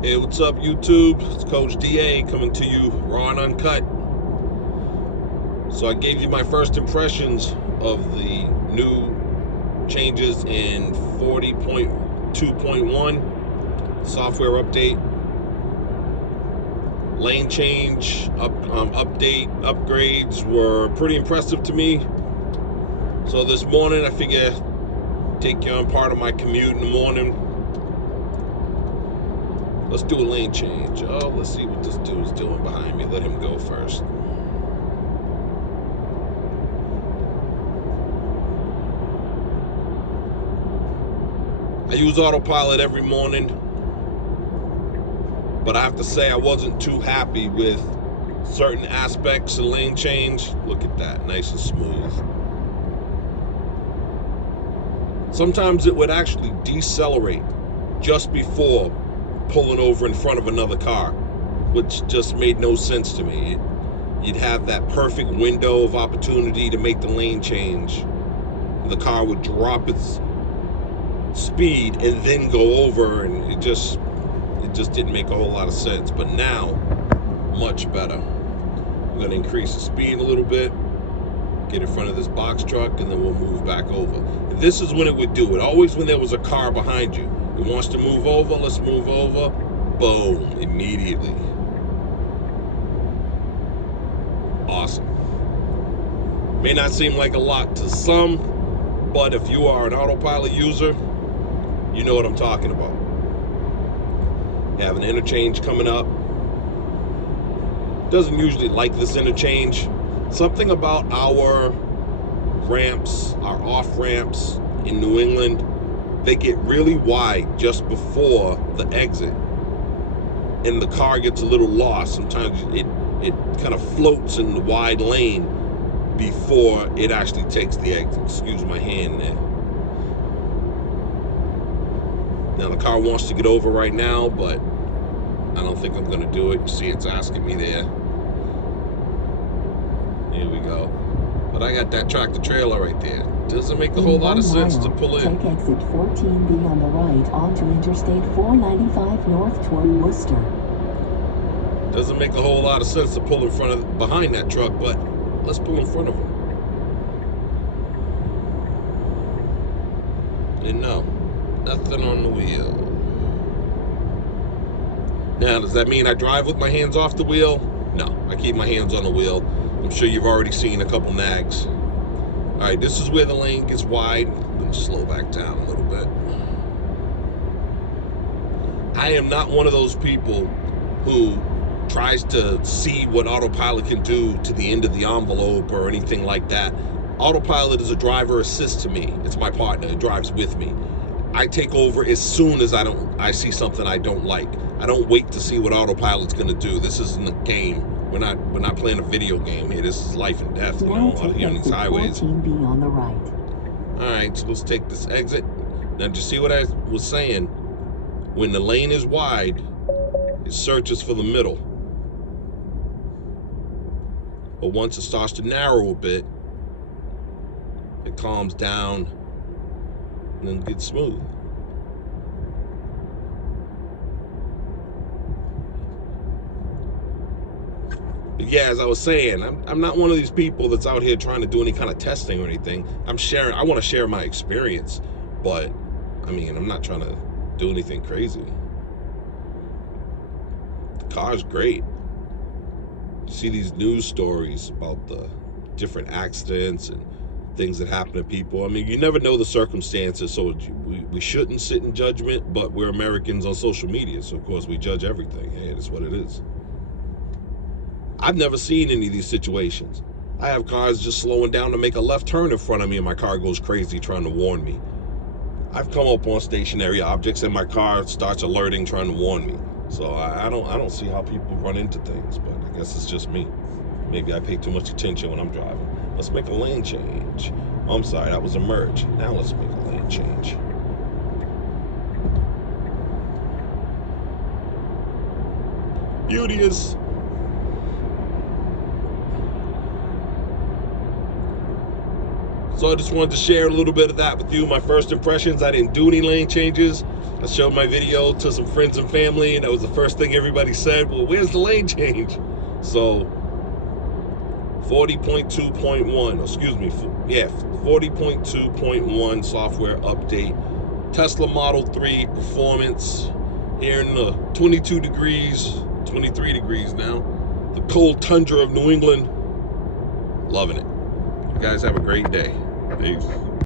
Hey, what's up, YouTube? It's Coach DA coming to you raw and uncut. So I gave you my first impressions of the new changes in 40.2.1 software update. Lane change, update, upgrades were pretty impressive to me. So this morning I figure take you on part of my commute in the morning. Let's do a lane change. Oh, let's see what this dude's doing behind me. Let him go first. I use Autopilot every morning, but I have to say I wasn't too happy with certain aspects of lane change. Look at that, nice and smooth. Sometimes it would actually decelerate just before pulling over in front of another car, which just made no sense to me. You'd have that perfect window of opportunity to make the lane change. The car would drop its speed and then go over, and it just didn't make a whole lot of sense. But now, much better. I'm going to increase the speed a little bit, get in front of this box truck, and then we'll move back over. And this is when it would do it. Always when there was a car behind you. It wants to move over, let's move over. Boom, immediately. Awesome. May not seem like a lot to some, but if you are an Autopilot user, you know what I'm talking about. You have an interchange coming up. Doesn't usually like this interchange. Something about our ramps, our off ramps in New England, they get really wide just before the exit, and the car gets a little lost. Sometimes it kind of floats in the wide lane before it actually takes the exit. Excuse my hand there. Now the car wants to get over right now, but I don't think I'm going to do it. You see, it's asking me there. Here we go. But I got that tractor trailer right there. Doesn't make a whole lot of sense to pull in. Take exit 14B on the right onto Interstate 495 north toward Worcester. Doesn't make a whole lot of sense to pull behind that truck, but let's pull in front of him. And no, nothing on the wheel. Now, does that mean I drive with my hands off the wheel? No, I keep my hands on the wheel. I'm sure you've already seen a couple nags. All right, this is where the lane gets wide. I'm going to slow back down a little bit. I am not one of those people who tries to see what Autopilot can do to the end of the envelope or anything like that. Autopilot is a driver assist to me. It's my partner. It drives with me. I take over as soon as I see something I don't like. I don't wait to see what Autopilot's going to do. This isn't a game. We're not playing a video game here. This is life and death, you know, out here on these highways. 14B on the right. All right, so let's take this exit. Now, did you see what I was saying? When the lane is wide, it searches for the middle. But once it starts to narrow a bit, it calms down and then gets smooth. But yeah, as I was saying, I'm not one of these people that's out here trying to do any kind of testing or anything. I want to share my experience, but I mean, I'm not trying to do anything crazy. The car's great. You see these news stories about the different accidents and things that happen to people. I mean, you never know the circumstances, so we shouldn't sit in judgment, but we're Americans on social media, so of course we judge everything. Hey, that's what it is. I've never seen any of these situations. I have cars just slowing down to make a left turn in front of me, and my car goes crazy trying to warn me. I've come up on stationary objects and my car starts alerting, trying to warn me. So I don't see how people run into things, but I guess it's just me. Maybe I pay too much attention when I'm driving. Let's make a lane change. Oh, I'm sorry, that was a merge. Now let's make a lane change. Beauteous. So I just wanted to share a little bit of that with you. My first impressions, I didn't do any lane changes. I showed my video to some friends and family, and that was the first thing everybody said, well, where's the lane change? So 40.2.1, excuse me, yeah, 40.2.1 software update. Tesla Model 3 performance here in the 22 degrees, 23 degrees now. The cold tundra of New England. Loving it. You guys have a great day. Peace.